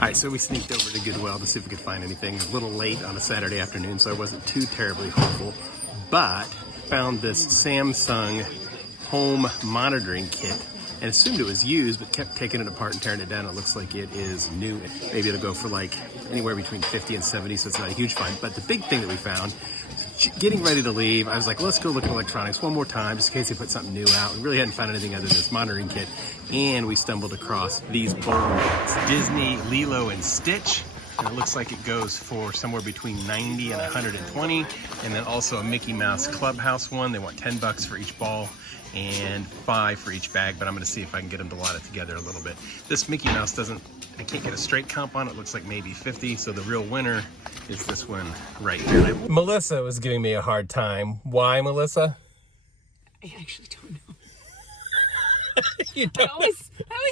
All right, so we sneaked over to Goodwill to see if we could find anything. A little late on a Saturday afternoon, so I wasn't too terribly hopeful, but found this Samsung home monitoring kit and assumed it was used, but kept taking it apart and tearing it down. It looks like it is new. Maybe it'll go for like anywhere between 50 and 70, so it's not a huge find. But the big thing that we found, getting ready to leave, I was like, let's go look at electronics one more time, just in case they put something new out. We really hadn't found anything other than this monitoring kit, and we stumbled across these bowling balls. Disney Lilo and Stitch, and it looks like it goes for somewhere between 90 and 120, and then also a Mickey Mouse Clubhouse one. They want 10 bucks for each ball and 5 for each bag, but I'm gonna see if I can get them to lot it together a little bit. This Mickey Mouse I can't get a straight comp on it. It looks like maybe 50, so the real winner is this one right here. Melissa was giving me a hard time. Why, Melissa? I actually don't know. You don't I always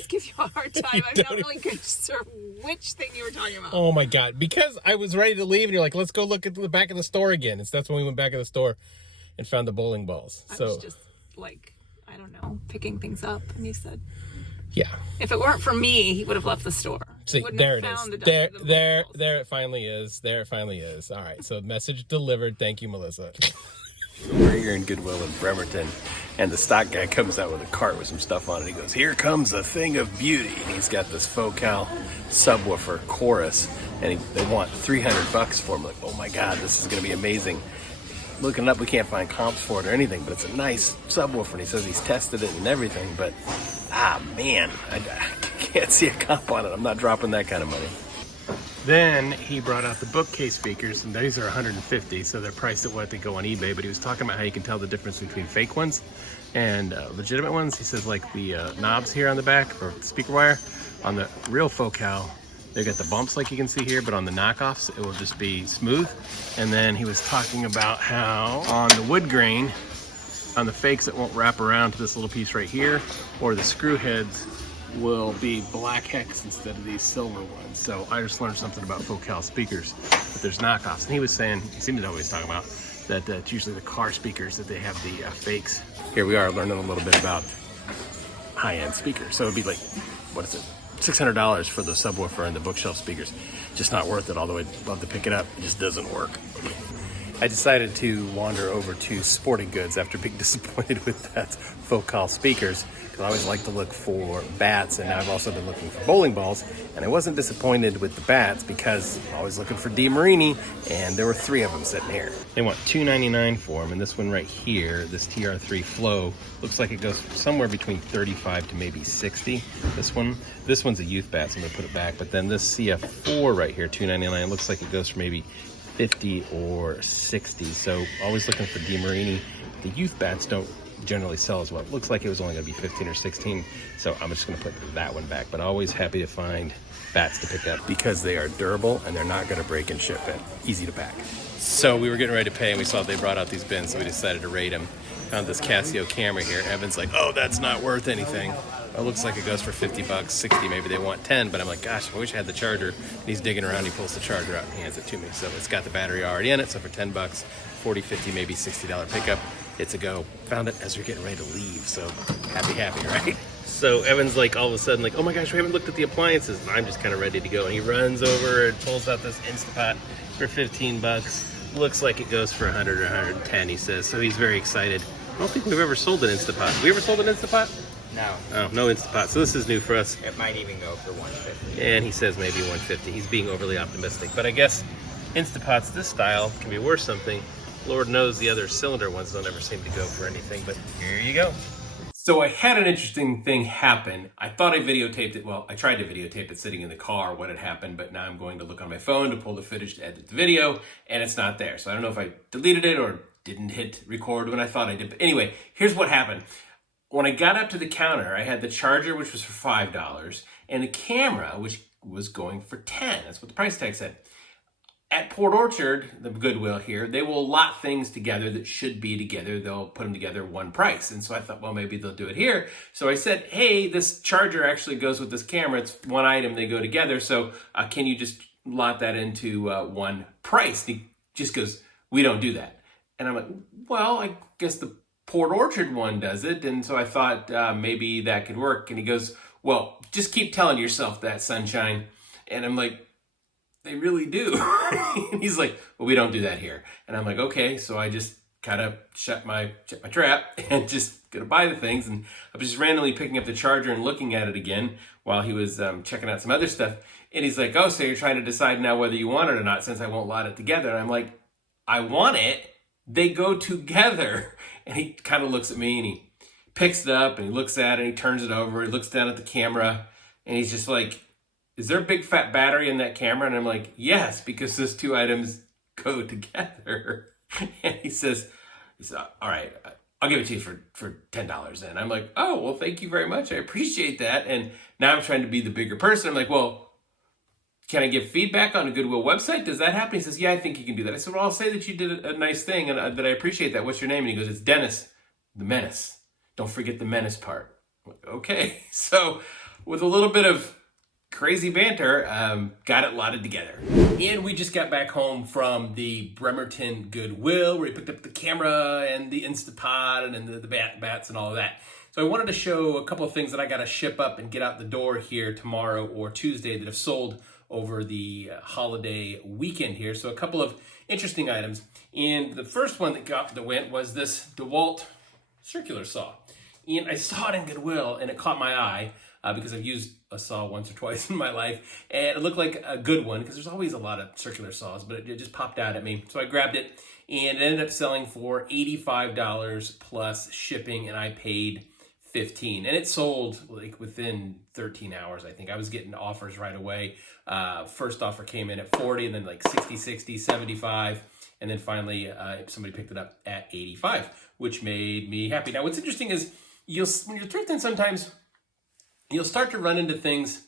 give you a hard time. I'm not really good sure which thing you were talking about. Oh my God, because I was ready to leave and you're like, let's go look at the back of the store again. That's when we went back in the store and found the bowling balls. I was just like, I don't know, picking things up, and he said, yeah. If it weren't for me, he would have left the store. See, there it is. There it finally is. There it finally is. All right, so message delivered. Thank you, Melissa. We're here in Goodwill in Bremerton, and the stock guy comes out with a cart with some stuff on it. He goes, here comes a thing of beauty. And he's got this Focal subwoofer chorus, and they want 300 bucks for him. Like, oh my God, this is gonna be amazing. Looking it up, we can't find comps for it or anything, but it's a nice subwoofer, and he says he's tested it and everything, but man, I can't see a comp on it. I'm not dropping that kind of money. Then he brought out the bookcase speakers, and these are 150, so they're priced at what they go on eBay, but he was talking about how you can tell the difference between fake ones and legitimate ones. He says like the knobs here on the back, or speaker wire, on the real Focal, they got the bumps like you can see here, but on the knockoffs, it will just be smooth. And then he was talking about how on the wood grain, on the fakes, it won't wrap around to this little piece right here, or the screw heads will be black hex instead of these silver ones. So I just learned something about Focal speakers, but there's knockoffs. And he was saying, he seemed to know what he was talking about, that it's usually the car speakers that they have the fakes. Here we are learning a little bit about high-end speakers. So it'd be like, what is it? $600 for the subwoofer and the bookshelf speakers. Just not worth it, although I'd love to pick it up. It just doesn't work. I decided to wander over to Sporting Goods after being disappointed with that Focal speakers, because I always like to look for bats, and now I've also been looking for bowling balls, and I wasn't disappointed with the bats because I'm always looking for DeMarini, and there were 3 of them sitting here. They want $2.99 for them, and this one right here, this TR3 Flow, looks like it goes somewhere between 35 to maybe 60. This one's a youth bat, so I'm gonna put it back, but then this CF4 right here, $2.99, looks like it goes for maybe 50 or 60. So always looking for DeMarini. The youth bats don't generally sell as well. It looks like it was only gonna be 15 or 16. So I'm just gonna put that one back, but always happy to find bats to pick up because they are durable and they're not gonna break and ship it. Easy to pack. So we were getting ready to pay and we saw they brought out these bins, so we decided to rate them. Found this Casio camera here. Evan's like, oh, that's not worth anything. It looks like it goes for 50 bucks, 60, maybe they want 10, but I'm like, gosh, I wish I had the charger. And he's digging around, he pulls the charger out and hands it to me. So it's got the battery already in it, so for 10 bucks, 40, 50, maybe $60 pickup, it's a go. Found it as we're getting ready to leave, so happy, right? So Evan's like, all of a sudden, like, oh my gosh, we haven't looked at the appliances. And I'm just kind of ready to go. And he runs over and pulls out this Instapot for 15 bucks. Looks like it goes for 100 or 110, he says. So he's very excited. I don't think we've ever sold an Instapot. Have we ever sold an Instapot? No. Oh, no Instapot. So this is new for us. It might even go for 150. And he says maybe 150. He's being overly optimistic. But I guess Instapots this style can be worth something. Lord knows the other cylinder ones don't ever seem to go for anything, but here you go. So I had an interesting thing happen. I thought I videotaped it. Well, I tried to videotape it sitting in the car, what had happened, but now I'm going to look on my phone to pull the footage to edit the video, and it's not there. So I don't know if I deleted it or didn't hit record when I thought I did. But anyway, here's what happened. When I got up to the counter, I had the charger, which was for $5, and the camera, which was going for $10. That's what the price tag said. At Port Orchard, the Goodwill here, they will lot things together that should be together. They'll put them together one price. And so I thought, well, maybe they'll do it here. So I said, hey, this charger actually goes with this camera. It's one item, they go together. So can you just lot that into one price? And he just goes, we don't do that. And I'm like, well, I guess the Port Orchard one does it. And so I thought maybe that could work. And he goes, well, just keep telling yourself that, sunshine. And I'm like, they really do. And he's like, well, we don't do that here. And I'm like, okay. So I just kind of shut my trap and just gonna buy the things. And I was just randomly picking up the charger and looking at it again while he was checking out some other stuff. And he's like, oh, so you're trying to decide now whether you want it or not since I won't lot it together. And I'm like, I want it. They go together. And he kind of looks at me and he picks it up and he looks at it and he turns it over. He looks down at the camera and he's just like, is there a big fat battery in that camera? And I'm like, yes, because those two items go together. And he says, all right, I'll give it to you for $10 then. I'm like, oh, well, thank you very much. I appreciate that. And now I'm trying to be the bigger person. I'm like, well, can I give feedback on a Goodwill website? Does that happen? He says, yeah, I think you can do that. I said, well, I'll say that you did a nice thing and that I appreciate that. What's your name? And he goes, it's Dennis, the Menace. Don't forget the menace part. I'm like, okay. So with a little bit of crazy banter, got it lotted together. And we just got back home from the Bremerton Goodwill where we picked up the camera and the Instapod and the bats and all of that. So I wanted to show a couple of things that I got to ship up and get out the door here tomorrow or Tuesday that have sold over the holiday weekend here. So a couple of interesting items. And the first one that went was this DeWalt circular saw. And I saw it in Goodwill and it caught my eye because I've used a saw once or twice in my life. And it looked like a good one because there's always a lot of circular saws, but it just popped out at me. So I grabbed it and it ended up selling for $85 plus shipping, and I paid $15. And it sold like within 13 hours, I think. I was getting offers right away. First offer came in at 40, and then like 60, 75. And then finally, somebody picked it up at 85, which made me happy. Now, what's interesting is when you're thrifting, sometimes you'll start to run into things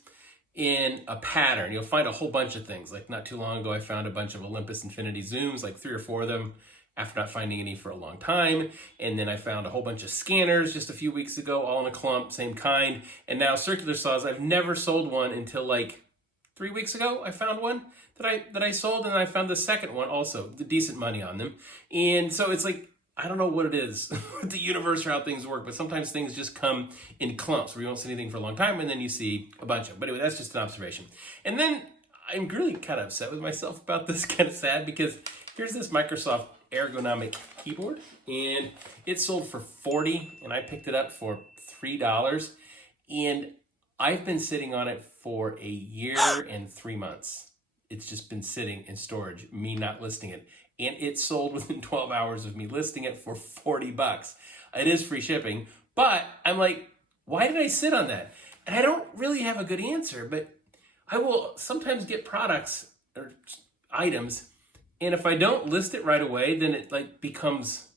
in a pattern. You'll find a whole bunch of things. Like not too long ago, I found a bunch of Olympus Infinity Zooms, like 3 or 4 of them, after not finding any for a long time. And then I found a whole bunch of scanners just a few weeks ago, all in a clump, same kind. And now circular saws, I've never sold one until like 3 weeks ago. I found one that I sold, and I found the second one also, decent money on them. And so it's like, I don't know what it is with the universe or how things work, but sometimes things just come in clumps where you won't see anything for a long time, and then you see a bunch of them. But anyway, that's just an observation. And then I'm really kind of upset with myself about this, kind of sad, because here's this Microsoft ergonomic keyboard, and it sold for $40, and I picked it up for $3, and I've been sitting on it for a year and 3 months. It's just been sitting in storage, me not listing it, and it sold within 12 hours of me listing it for $40. It is free shipping, but I'm like, why did I sit on that? And I don't really have a good answer, but I will sometimes get products or items, and if I don't list it right away, then it like becomes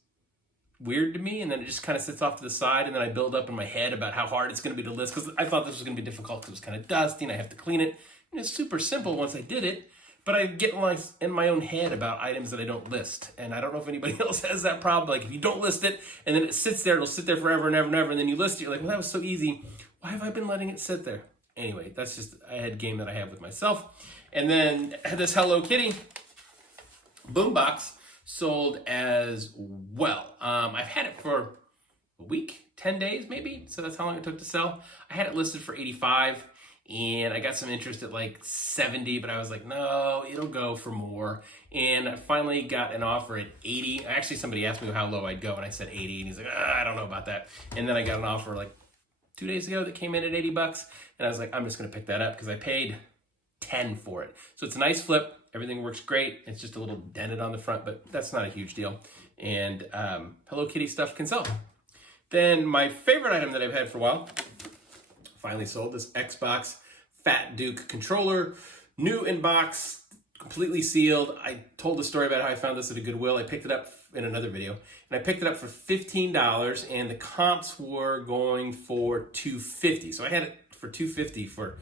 weird to me, and then it just kind of sits off to the side, and then I build up in my head about how hard it's going to be to list, because I thought this was going to be difficult because it was kind of dusty and I have to clean it. And it's super simple once I did it, but I get in my own head about items that I don't list. And I don't know if anybody else has that problem. Like if you don't list it and then it sits there, it'll sit there forever and ever and ever, and then you list it, you're like, well, that was so easy. Why have I been letting it sit there? Anyway, that's just a head game that I have with myself. And then this Hello Kitty boombox sold as well. I've had it for a week, 10 days maybe, so that's how long it took to sell. I had it listed for 85, and I got some interest at like 70, but I was like, no, it'll go for more. And I finally got an offer at 80. Actually, somebody asked me how low I'd go, and I said 80, and he's like, I don't know about that. And then I got an offer like 2 days ago that came in at $80, and I was like, I'm just gonna pick that up because I paid 10 for it. So it's a nice flip. Everything works great. It's just a little dented on the front, but that's not a huge deal. And Hello Kitty stuff can sell. Then my favorite item that I've had for a while, finally sold, this Xbox Fat Duke controller, new in box, completely sealed. I told the story about how I found this at a Goodwill. I picked it up in another video, and I picked it up for $15, and the comps were going for $250. So I had it for $250 for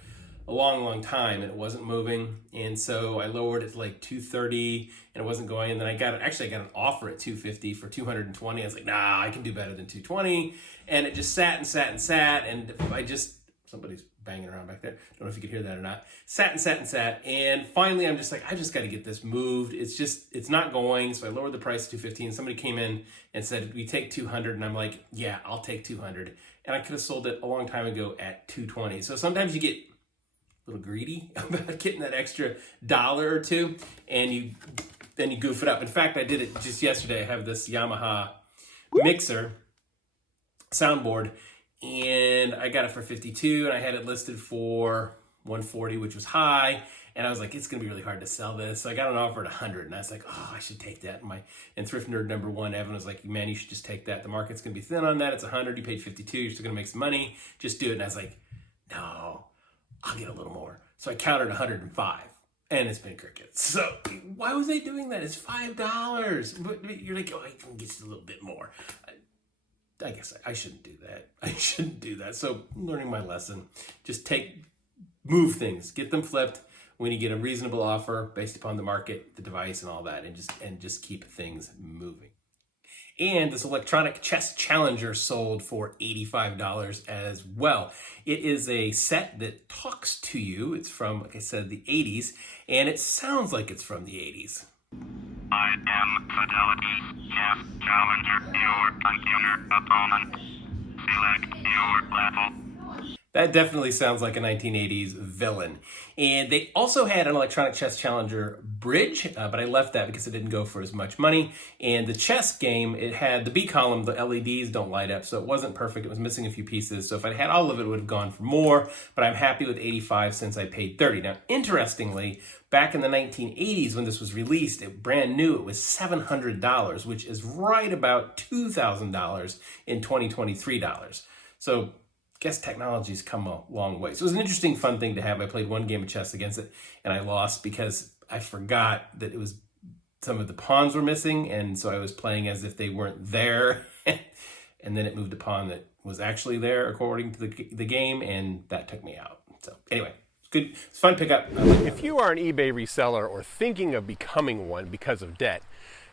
a long time, and it wasn't moving, and so I lowered it to like $230, and it wasn't going. And then I got an offer at $250 for $220. I was like, nah, I can do better than $220. And it just sat, and somebody's banging around back there. Don't know if you could hear that or not. Sat, and finally I'm just like, I just got to get this moved. It's not going. So I lowered the price to $250, and somebody came in and said, we take $200, and I'm like, yeah, I'll take $200. And I could have sold it a long time ago at $220. So sometimes you get little greedy about getting that extra $1 or $2, and then you goof it up. In fact, I did it just yesterday. I have this Yamaha mixer soundboard, and I got it for $52, and I had it listed for $140, which was high. And I was like, it's gonna be really hard to sell this. So I got an offer at $100, and I was like, oh, I should take that. And Thrift Nerd #1, Evan, was like, man, you should just take that. The market's gonna be thin on that. It's $100. You paid $52. You're still gonna make some money. Just do it. And I was like, no, I'll get a little more. So I countered 105, and it's been crickets. So why was I doing that? It's $5. But you're like, oh, I can get a little bit more. I guess I shouldn't do that. I shouldn't do that. So I'm learning my lesson. Just move things, get them flipped when you get a reasonable offer based upon the market, the device, and all that, and just keep things moving. And this electronic chess challenger sold for $85 as well. It is a set that talks to you. It's from, like I said, the 80s, and it sounds like it's from the 80s. I am Fidelity, chess challenger, your computer opponent. Select your level. That definitely sounds like a 1980s villain. And they also had an electronic chess challenger bridge, but I left that because it didn't go for as much money. And the chess game, it had the B column, the LEDs don't light up, so it wasn't perfect. It was missing a few pieces. So if I'd had all of it, it would have gone for more, but I'm happy with 85 since I paid 30. Now, interestingly, back in the 1980s when this was released, brand new, it was $700, which is right about $2,000 in 2023 dollars. So guess technology's come a long way. So it was an interesting, fun thing to have. I played one game of chess against it, and I lost because I forgot that some of the pawns were missing, and so I was playing as if they weren't there, and then it moved a pawn that was actually there according to the game, and that took me out. So anyway, it's good. It's fun pickup. If you are an eBay reseller or thinking of becoming one because of debt,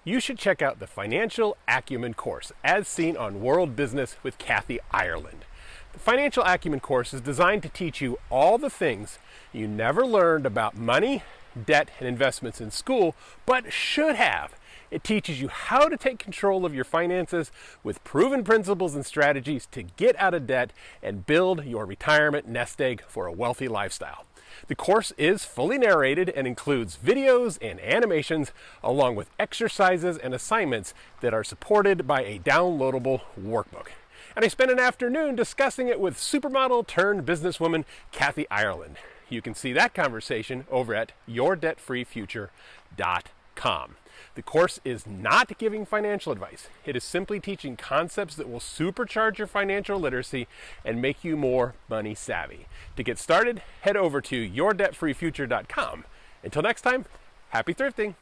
you should check out the Financial Acumen course, as seen on World Business with Kathy Ireland. The Financial Acumen course is designed to teach you all the things you never learned about money, debt, and investments in school, but should have. It teaches you how to take control of your finances with proven principles and strategies to get out of debt and build your retirement nest egg for a wealthy lifestyle. The course is fully narrated and includes videos and animations along with exercises and assignments that are supported by a downloadable workbook. And I spent an afternoon discussing it with supermodel turned businesswoman Kathy Ireland. You can see that conversation over at yourdebtfreefuture.com. The course is not giving financial advice. It is simply teaching concepts that will supercharge your financial literacy and make you more money savvy. To get started, head over to yourdebtfreefuture.com. Until next time, happy thrifting.